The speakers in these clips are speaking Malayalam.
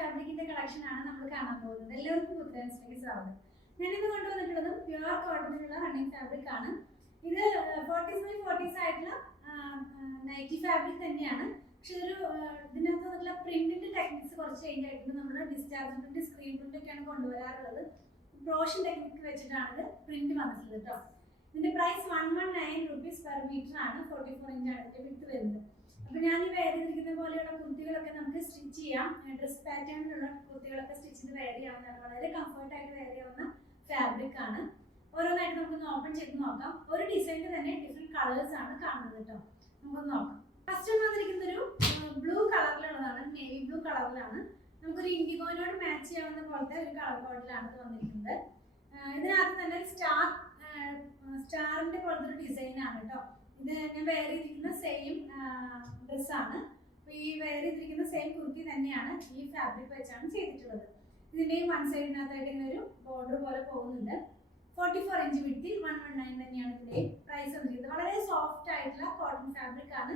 ഫാബ്രിക്കിന്റെ കളക്ഷൻ ആണ് നമ്മൾ കാണാൻ പോകുന്നത്. എല്ലാവർക്കും പുത്തൻസിലേക്ക് സ്വാഗതം. ഞാൻ ഇന്ന് കൊണ്ടുവന്നിട്ടുള്ളതും പ്യുവർ കോട്ടണിലുള്ള റണ്ണിങ് ഫാബ്രിക് ആണ്. ഇത് 40s by 40s ആയിട്ടുള്ള നൈറ്റി ഫാബ്രിക് തന്നെയാണ്. പക്ഷെ ഇതിനകത്തുള്ള പ്രിന്റിന്റെ ടെക്നിക്സ് കുറച്ച് ചേഞ്ച് ആയിട്ടുണ്ട്. നമ്മൾ ഡിസ്ചാർജ് പ്രിന്റ്, സ്ക്രീൻ പ്രിന്റ് ഒക്കെയാണ് കൊണ്ടുവരാറുള്ളത്. പ്രോഷൻ ടെക്നിക്ക് വെച്ചിട്ടാണ് ഇത് പ്രിന്റ് വന്നിട്ടുള്ളത് കേട്ടോ. ഇതിന്റെ പ്രൈസ് 119 rupees per meter ആണ്. 44 ഇഞ്ച് ആണ് ഇതിന്റെ വിഡ്ത് വരുന്നത്. അപ്പോൾ ഞാൻ ഈ വെയർ ചെയ്തിരിക്കുന്ന പോലെയുള്ള കുർത്തികളൊക്കെ നമുക്ക് സ്റ്റിച്ച് ചെയ്യാം. ഡ്രസ് പാറ്റേണിലുള്ള കുർത്തികളൊക്കെ സ്റ്റിച്ച് ചെയ്ത് വെയർ ചെയ്യാവുന്നതാണ്. വളരെ കംഫർട്ട് ആയിട്ട് വെയർ ചെയ്യാവുന്ന ഫാബ്രിക് ആണ്. ഓരോന്നായിട്ട് നമുക്കൊന്ന് ഓപ്പൺ ചെയ്ത് നോക്കാം. ഒരു ഡിസൈനിൽ തന്നെ ഡിഫറെന്റ് കളേഴ്സ് ആണ് കാണുന്നത് കേട്ടോ. നമുക്കൊന്ന് നോക്കാം. ഫസ്റ്റ് വന്നിരിക്കുന്ന ഒരു ബ്ലൂ കളറിലുള്ളതാണ്, നേവി ബ്ലൂ കളറിലാണ്. നമുക്കൊരു ഇൻഡിഗോനോട് മാച്ച് ചെയ്യാവുന്ന പോലത്തെ ഒരു കളർ കോഡിലാണ് ഇത് വന്നിരിക്കുന്നത്. ഇതിനകത്ത് തന്നെ സ്റ്റാറിന്റെ പോലത്തെ ഒരു ഡിസൈൻ ആണ് കേട്ടോ. ഇത് ഞാൻ വെയർ ചെയ്തിരിക്കുന്ന സെയിം ഡ്രസ്സാണ്. അപ്പോൾ ഈ വെയർ ചെയ്തിരിക്കുന്ന സെയിം കുർത്തി തന്നെയാണ് ഈ ഫാബ്രിക് വെച്ചാണ് ചെയ്തിട്ടുള്ളത്. ഇതിൻ്റെയും വൺ സൈഡിനകത്തായിട്ട് ഇങ്ങനെ ഒരു ബോർഡർ പോലെ പോകുന്നുണ്ട്. 44 ഇഞ്ച് വിഡ്ത്തിൽ 119 തന്നെയാണ് ഇതിൻ്റെ പ്രൈസ് വന്നിരിക്കുന്നത്. വളരെ സോഫ്റ്റ് ആയിട്ടുള്ള കോട്ടൺ ഫാബ്രിക് ആണ്.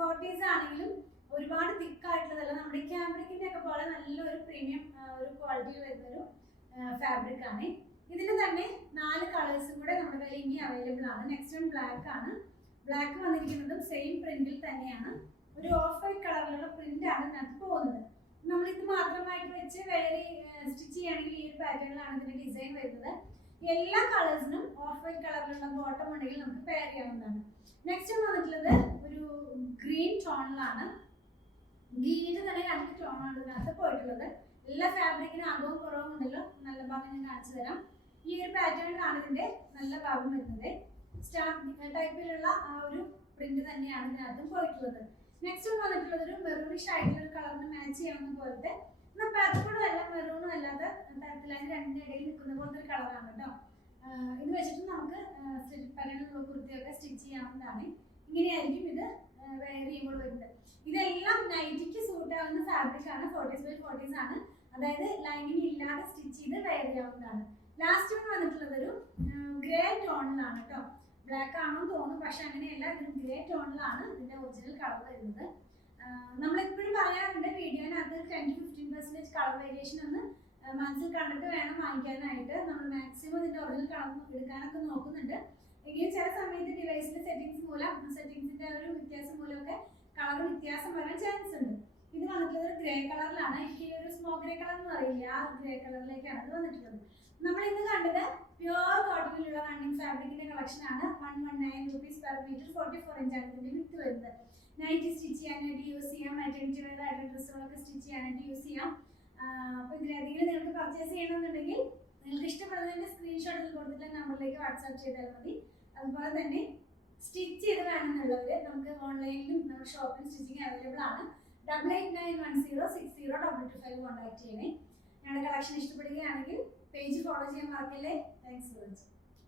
40s ആണെങ്കിലും ഒരുപാട് തിക്കായിട്ടുള്ളതല്ല, നമ്മുടെ ക്യാമ്പ്രിക്കിന്റെ ഒക്കെ പോലെ നല്ലൊരു പ്രീമിയം ഒരു ക്വാളിറ്റിയിൽ വരുന്നൊരു ഫാബ്രിക് ആണ്. ഇതിന് തന്നെ 4 കളേഴ്സും കൂടെ നമ്മുടെ കയ്യിൽ ഇനി അവൈലബിൾ ആണ്. നെക്സ്റ്റ് വൺ ബ്ലാക്ക് ആണ്. ബ്ലാക്ക് വന്നിരിക്കുന്നതും സെയിം പ്രിന്റിൽ തന്നെയാണ്. ഒരു ഓഫ് വൈറ്റ് കളറിലുള്ള പ്രിന്റ് ആണ് ഇതിനകത്ത് പോകുന്നത്. നമ്മൾ ഇത് മാത്രമായിട്ട് വെച്ച് വേറെ സ്റ്റിച്ച് ചെയ്യുകയാണെങ്കിൽ ഈ ഒരു പാറ്റേണിലാണ് ഇതിന്റെ ഡിസൈൻ വരുന്നത്. എല്ലാ കളേഴ്സിനും ഓഫ് വൈറ്റ് കളറിലുള്ള ബോട്ടം ഉണ്ടെങ്കിൽ നമുക്ക് പെയർ ചെയ്യാവുന്നതാണ്. നെക്സ്റ്റ് വന്നിട്ടുള്ളത് ഒരു ഗ്രീൻ ടോണിലാണ്. ഗ്രീനിന്റെ തന്നെ 2 ടോണാണ് ഇതിനകത്ത് പോയിട്ടുള്ളത്. എല്ലാ ഫാബ്രിക്കിനും അകവും കുറവും ഉണ്ടല്ലോ. നല്ല ഭാഗം ഞാൻ കാണിച്ചു തരാം. ഈ ഒരു പാറ്റേണിലാണ് ഇതിന്റെ നല്ല ഭാഗം വരുന്നത്. സ്റ്റാർ ടൈപ്പിലുള്ള ആ ഒരു പ്രിന്റ് തന്നെയാണ് ഇതിനകത്തും പോയിട്ടുള്ളത്. നെക്സ്റ്റ് വന്നിട്ടുള്ളത് ഒരു മെറൂണിഷ് ആയിട്ടുള്ള ഒരു കളറിന് മാച്ച് ചെയ്യാവുന്ന പോലത്തെ, എന്നാൽ പർപ്പിളും അല്ല മെറൂണും അല്ലാത്ത തരത്തിൽ അതിന് രണ്ടിന്റെ ഇടയിൽ നിൽക്കുന്ന പോലത്തെ ഒരു കളറാണ് കേട്ടോ. ഇത് വെച്ചിട്ട് നമുക്ക് പരനുള്ള കുർത്തിയൊക്കെ സ്റ്റിച്ച് ചെയ്യാവുന്നതാണ്. ഇങ്ങനെയായിരിക്കും ഇത് വെയർ ചെയ്യുമ്പോൾ വരുന്നത്. ഇതെല്ലാം നൈറ്റിക്ക് സൂട്ട് ആവുന്ന ഫാബ്രിക് ആണ്. 40s by 40s ആണ്. അതായത് ലൈനിങ് ഇല്ലാതെ സ്റ്റിച്ച് ചെയ്ത് വെയർ ചെയ്യാവുന്നതാണ്. ലാസ്റ്റ് വന്നിട്ടുള്ളത് ഒരു ഗ്രേ ടോണിലാണ് കേട്ടോ. ബ്ലാക്ക് ആണെന്ന് തോന്നുന്നു, പക്ഷെ അങ്ങനെയല്ല. ഇതൊരു ഗ്രേ ടോണിലാണ് ഇതിന്റെ ഒറിജിനൽ കളർ വരുന്നത്. നമ്മളെപ്പോഴും പറയാറുണ്ട് വീഡിയോനകത്ത് 10-15% കളർ വേരിയേഷൻ ഒന്ന് മനസ്സിൽ കണ്ടിട്ട് വേണം വാങ്ങിക്കാനായിട്ട്. നമ്മൾ മാക്സിമം ഇതിന്റെ ഒറിജിനൽ കളർ എടുക്കാനൊക്കെ നോക്കുന്നുണ്ട്. എങ്കിലും ചില സമയത്ത് ഡിവൈസിന്റെ സെറ്റിംഗ്സിന്റെ ഒരു വ്യത്യാസം മൂലമൊക്കെ കളർ വ്യത്യാസം വരാൻ ചാൻസ് ഉണ്ട്. ഇത് വന്നിട്ടുള്ളത് ഒരു ഗ്രേ കളറിലാണ്. എനിക്ക് ഒരു സ്മോക്ക് ഗ്രേ കളർ എന്ന് പറയില്ല, ആ ഗ്രേ കളറിലേക്കാണ് ഇത് വന്നിട്ടുള്ളത്. നമ്മൾ ഇന്ന് കണ്ടത് പ്യുവർ കോട്ടണിലുള്ള റണ്ണിങ് ഫാബ്രിക്കിന്റെ കളക്ഷൻ ആണ്. 119 rupees per meter. 44 ഇഞ്ചാണ് ഇതിന്റെ വിഡ്ത് വരുന്നത്. നൈറ്റ് സ്റ്റിച്ച് ചെയ്യാനായിട്ട് യൂസ് ചെയ്യാം. മെറ്റേണിറ്റി വെയർ ആയിട്ടുള്ള ഡ്രസ്സുകളൊക്കെ സ്റ്റിച്ച് ചെയ്യാനായിട്ട് യൂസ് ചെയ്യാം. അപ്പോൾ ഇതിലധികം നിങ്ങൾക്ക് പർച്ചേസ് ചെയ്യണമെന്നുണ്ടെങ്കിൽ നിങ്ങൾക്ക് ഇഷ്ടപ്പെടുന്നതിന്റെ സ്ക്രീൻഷോട്ടിൽ കൊടുത്തിട്ടുള്ള നമ്പറിലേക്ക് വാട്സാപ്പ് ചെയ്താൽ മതി. അതുപോലെ തന്നെ സ്റ്റിച്ച് ചെയ്ത് വേണമെന്നുള്ളവർ നമുക്ക് ഓൺലൈനിലും നമ്മുടെ ഷോപ്പിലും സ്റ്റിച്ചിങ് അവൈലബിൾ ആണ്. 8891060225 കോൺടാക്ട് ചെയ്യണേ. ഞങ്ങളുടെ കളക്ഷൻ ഇഷ്ടപ്പെടുകയാണെങ്കിൽ പേജ് ഫോളോ ചെയ്യാൻ മറക്കല്ലേ. Thanks for watching.